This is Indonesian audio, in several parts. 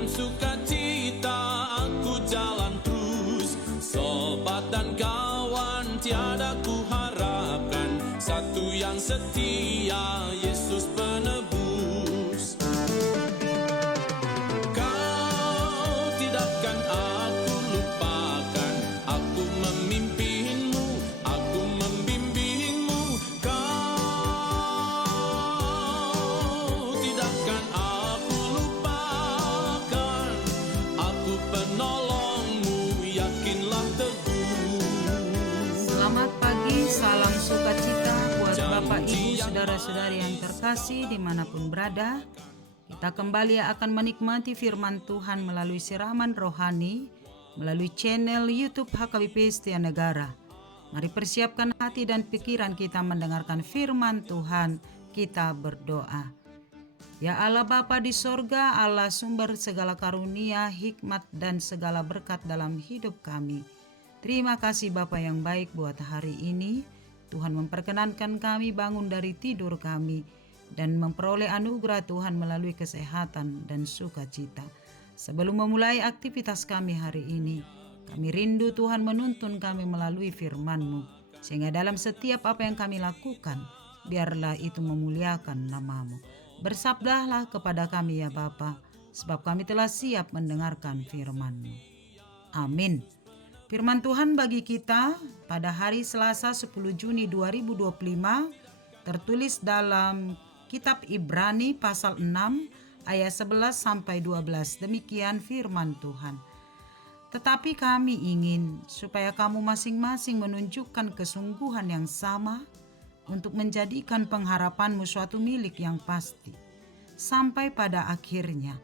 dengan sukacita aku jalan terus. Sobat dan kawan tiada ku harapkan, satu yang setia, Yesus penebus. Kau tidakkan aku lupakan, aku memimpinmu, aku membimbingmu. Kau tidakkan aku lupakan, aku penolongmu, yakinlah teguh. Selamat pagi, salam sukacita buat Bapak Ibu saudara-saudari yang terkasih dimanapun berada. Kita kembali akan menikmati firman Tuhan melalui siraman rohani, melalui channel YouTube HKBP Setia Negara. Mari persiapkan hati dan pikiran kita mendengarkan firman Tuhan. Kita berdoa. Ya Allah Bapa di sorga, Allah sumber segala karunia, hikmat dan segala berkat dalam hidup kami. Terima kasih Bapa yang baik buat hari ini. Tuhan memperkenankan kami bangun dari tidur kami dan memperoleh anugerah Tuhan melalui kesehatan dan sukacita. Sebelum memulai aktivitas kami hari ini, kami rindu Tuhan menuntun kami melalui firman-Mu, sehingga dalam setiap apa yang kami lakukan, biarlah itu memuliakan nama-Mu. Bersabdalah kepada kami ya Bapa, sebab kami telah siap mendengarkan firman-Mu. Amin. Firman Tuhan bagi kita pada hari Selasa 10 Juni 2025 tertulis dalam Kitab Ibrani pasal 6 ayat 11 sampai 12. Demikian firman Tuhan. Tetapi kami ingin supaya kamu masing-masing menunjukkan kesungguhan yang sama untuk menjadikan pengharapanmu suatu milik yang pasti sampai pada akhirnya,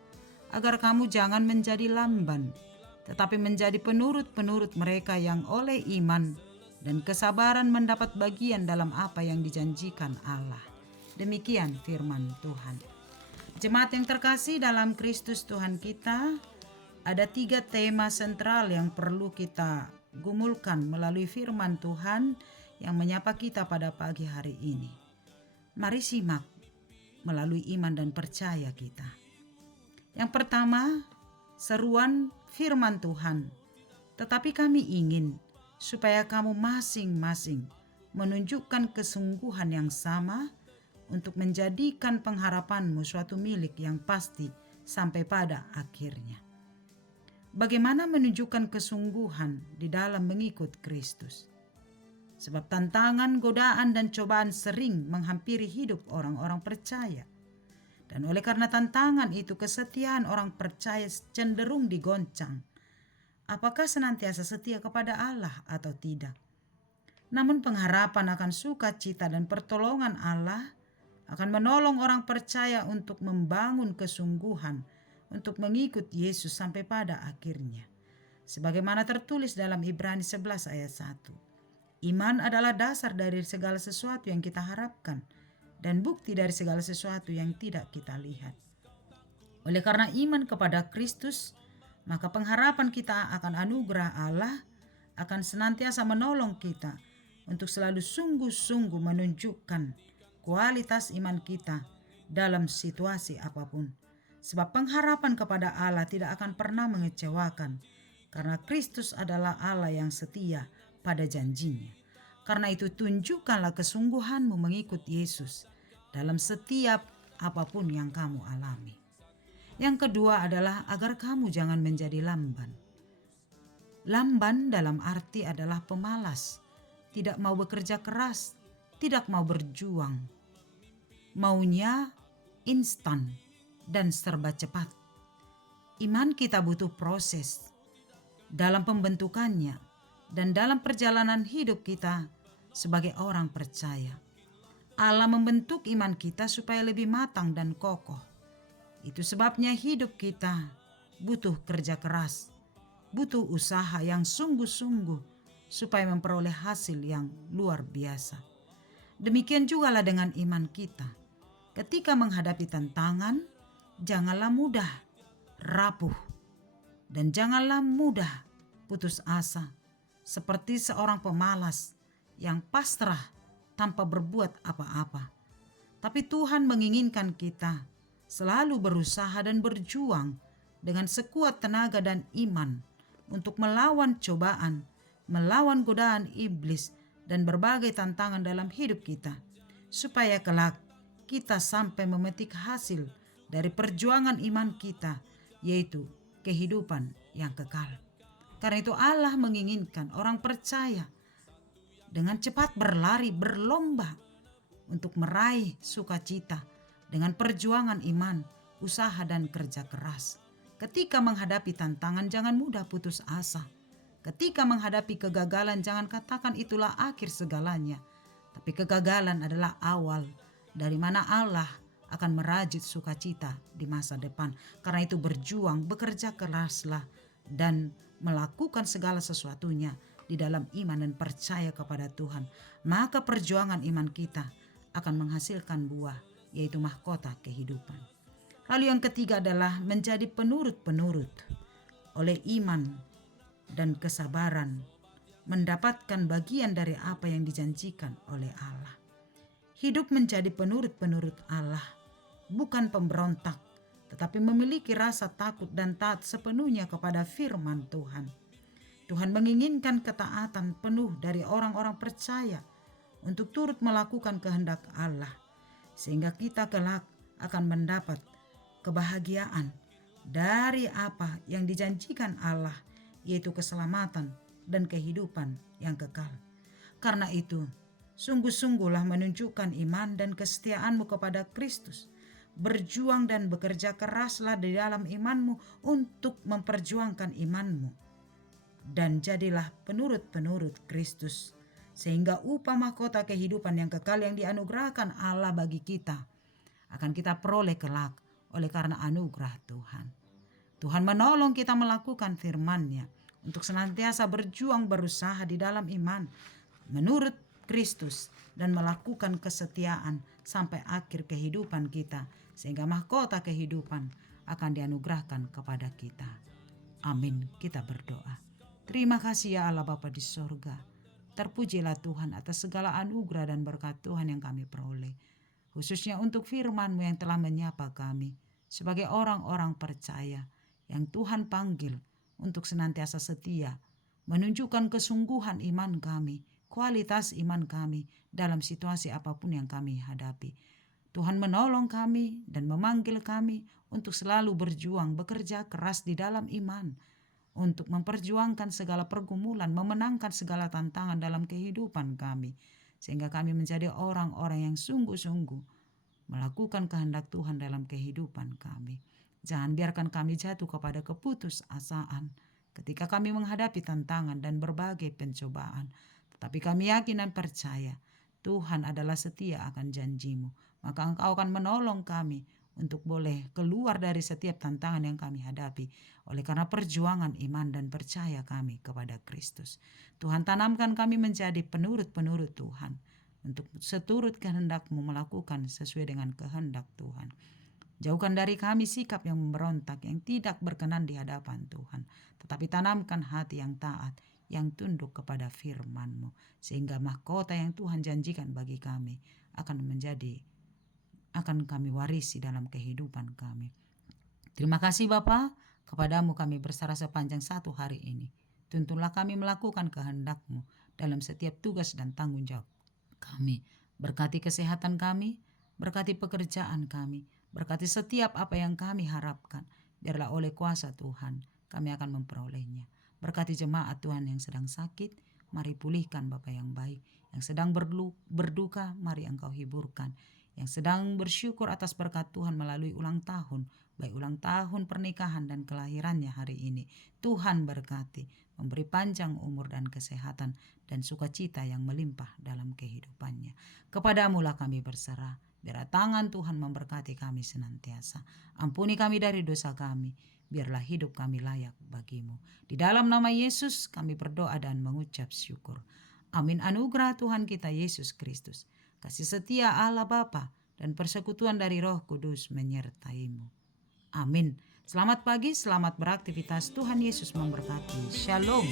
agar kamu jangan menjadi lamban, tetapi menjadi penurut-penurut mereka yang oleh iman dan kesabaran mendapat bagian dalam apa yang dijanjikan Allah. Demikian firman Tuhan. Jemaat yang terkasih dalam Kristus Tuhan kita, ada 3 tema sentral yang perlu kita gumulkan melalui firman Tuhan yang menyapa kita pada pagi hari ini. Mari simak melalui iman dan percaya kita. Yang pertama, seruan firman Tuhan. Tetapi kami ingin supaya kamu masing-masing menunjukkan kesungguhan yang sama untuk menjadikan pengharapanmu suatu milik yang pasti sampai pada akhirnya. Bagaimana menunjukkan kesungguhan di dalam mengikut Kristus? Sebab tantangan, godaan, dan cobaan sering menghampiri hidup orang-orang percaya. Dan oleh karena tantangan itu, kesetiaan orang percaya cenderung digoncang. Apakah senantiasa setia kepada Allah atau tidak? Namun pengharapan akan sukacita dan pertolongan Allah akan menolong orang percaya untuk membangun kesungguhan untuk mengikut Yesus sampai pada akhirnya. Sebagaimana tertulis dalam Ibrani 11 ayat 1. Iman adalah dasar dari segala sesuatu yang kita harapkan dan bukti dari segala sesuatu yang tidak kita lihat. Oleh karena iman kepada Kristus, maka pengharapan kita akan anugerah Allah akan senantiasa menolong kita untuk selalu sungguh-sungguh menunjukkan kualitas iman kita dalam situasi apapun. Sebab pengharapan kepada Allah tidak akan pernah mengecewakan, karena Kristus adalah Allah yang setia pada janjinya. Karena itu tunjukkanlah kesungguhanmu mengikut Yesus dalam setiap apapun yang kamu alami. Yang kedua adalah agar kamu jangan menjadi lamban. Lamban dalam arti adalah pemalas, tidak mau bekerja keras, tidak mau berjuang. Maunya instan dan serba cepat. Iman kita butuh proses dalam pembentukannya dan dalam perjalanan hidup kita sebagai orang percaya. Allah membentuk iman kita supaya lebih matang dan kokoh. Itu sebabnya hidup kita butuh kerja keras, butuh usaha yang sungguh-sungguh supaya memperoleh hasil yang luar biasa. Demikian jugalah dengan iman kita. Ketika menghadapi tantangan, janganlah mudah rapuh dan janganlah mudah putus asa seperti seorang pemalas yang pasrah tanpa berbuat apa-apa. Tapi Tuhan menginginkan kita selalu berusaha dan berjuang dengan sekuat tenaga dan iman untuk melawan cobaan, melawan godaan iblis dan berbagai tantangan dalam hidup kita, supaya kelak kita sampai memetik hasil dari perjuangan iman kita, yaitu kehidupan yang kekal. Karena itu Allah menginginkan orang percaya dengan cepat berlari berlomba untuk meraih sukacita dengan perjuangan iman, usaha dan kerja keras. Ketika menghadapi tantangan, jangan mudah putus asa. Ketika menghadapi kegagalan, jangan katakan itulah akhir segalanya. Tapi kegagalan adalah awal dari mana Allah akan merajut sukacita di masa depan. Karena itu berjuang, bekerja keraslah dan melakukan segala sesuatunya di dalam iman dan percaya kepada Tuhan. Maka perjuangan iman kita akan menghasilkan buah, yaitu mahkota kehidupan. Lalu yang ketiga adalah menjadi penurut-penurut oleh iman dan kesabaran, mendapatkan bagian dari apa yang dijanjikan oleh Allah. Hidup menjadi penurut-penurut Allah, bukan pemberontak, tetapi memiliki rasa takut dan taat sepenuhnya kepada firman Tuhan. Tuhan menginginkan ketaatan penuh dari orang-orang percaya untuk turut melakukan kehendak Allah, sehingga kita kelak akan mendapat kebahagiaan dari apa yang dijanjikan Allah, yaitu keselamatan dan kehidupan yang kekal. Karena itu, sungguh-sungguhlah menunjukkan iman dan kesetiaanmu kepada Kristus. Berjuang dan bekerja keraslah di dalam imanmu untuk memperjuangkan imanmu. Dan jadilah penurut-penurut Kristus, sehingga upah mahkota kehidupan yang kekal yang dianugerahkan Allah bagi kita akan kita peroleh kelak oleh karena anugerah Tuhan. Tuhan menolong kita melakukan firman-Nya untuk senantiasa berjuang berusaha di dalam iman menurut Kristus dan melakukan kesetiaan sampai akhir kehidupan kita, sehingga mahkota kehidupan akan dianugerahkan kepada kita. Amin. Kita berdoa. Terima kasih ya Allah Bapa di sorga. Terpujilah Tuhan atas segala anugerah dan berkat Tuhan yang kami peroleh. Khususnya untuk firman-Mu yang telah menyapa kami sebagai orang-orang percaya yang Tuhan panggil untuk senantiasa setia, menunjukkan kesungguhan iman kami, kualitas iman kami dalam situasi apapun yang kami hadapi. Tuhan menolong kami dan memanggil kami untuk selalu berjuang, bekerja keras di dalam iman, untuk memperjuangkan segala pergumulan, memenangkan segala tantangan dalam kehidupan kami, sehingga kami menjadi orang-orang yang sungguh-sungguh melakukan kehendak Tuhan dalam kehidupan kami. Jangan biarkan kami jatuh kepada keputusasaan ketika kami menghadapi tantangan dan berbagai pencobaan. Tetapi kami yakin dan percaya Tuhan adalah setia akan janji-Mu. Maka Engkau akan menolong kami untuk boleh keluar dari setiap tantangan yang kami hadapi oleh karena perjuangan iman dan percaya kami kepada Kristus. Tuhan, tanamkan kami menjadi penurut-penurut Tuhan untuk seturut kehendak-Mu melakukan sesuai dengan kehendak Tuhan. Jauhkan dari kami sikap yang memberontak, yang tidak berkenan di hadapan Tuhan. Tetapi tanamkan hati yang taat, yang tunduk kepada firman-Mu. Sehingga mahkota yang Tuhan janjikan bagi kami akan kami warisi dalam kehidupan kami. Terima kasih Bapa, kepadamu kami berserah sepanjang satu hari ini. Tuntunlah kami melakukan kehendak-Mu dalam setiap tugas dan tanggung jawab kami. Berkati kesehatan kami, berkati pekerjaan kami, berkati setiap apa yang kami harapkan. Biarlah oleh kuasa Tuhan kami akan memperolehnya. Berkati jemaat Tuhan yang sedang sakit, mari pulihkan Bapa yang baik. Yang sedang berduka, mari Engkau hiburkan. Yang sedang bersyukur atas berkat Tuhan melalui ulang tahun, baik ulang tahun pernikahan dan kelahirannya hari ini, Tuhan berkati, memberi panjang umur dan kesehatan dan sukacita yang melimpah dalam kehidupannya. Kepadamu-lah kami berserah. Biarlah tangan Tuhan memberkati kami senantiasa. Ampuni kami dari dosa kami. Biarlah hidup kami layak bagi-Mu. Di dalam nama Yesus kami berdoa dan mengucap syukur. Amin. Anugerah Tuhan kita Yesus Kristus, kasih setia Allah Bapa, dan persekutuan dari Roh Kudus menyertai-Mu. Amin. Selamat pagi, selamat beraktivitas. Tuhan Yesus memberkati. Shalom.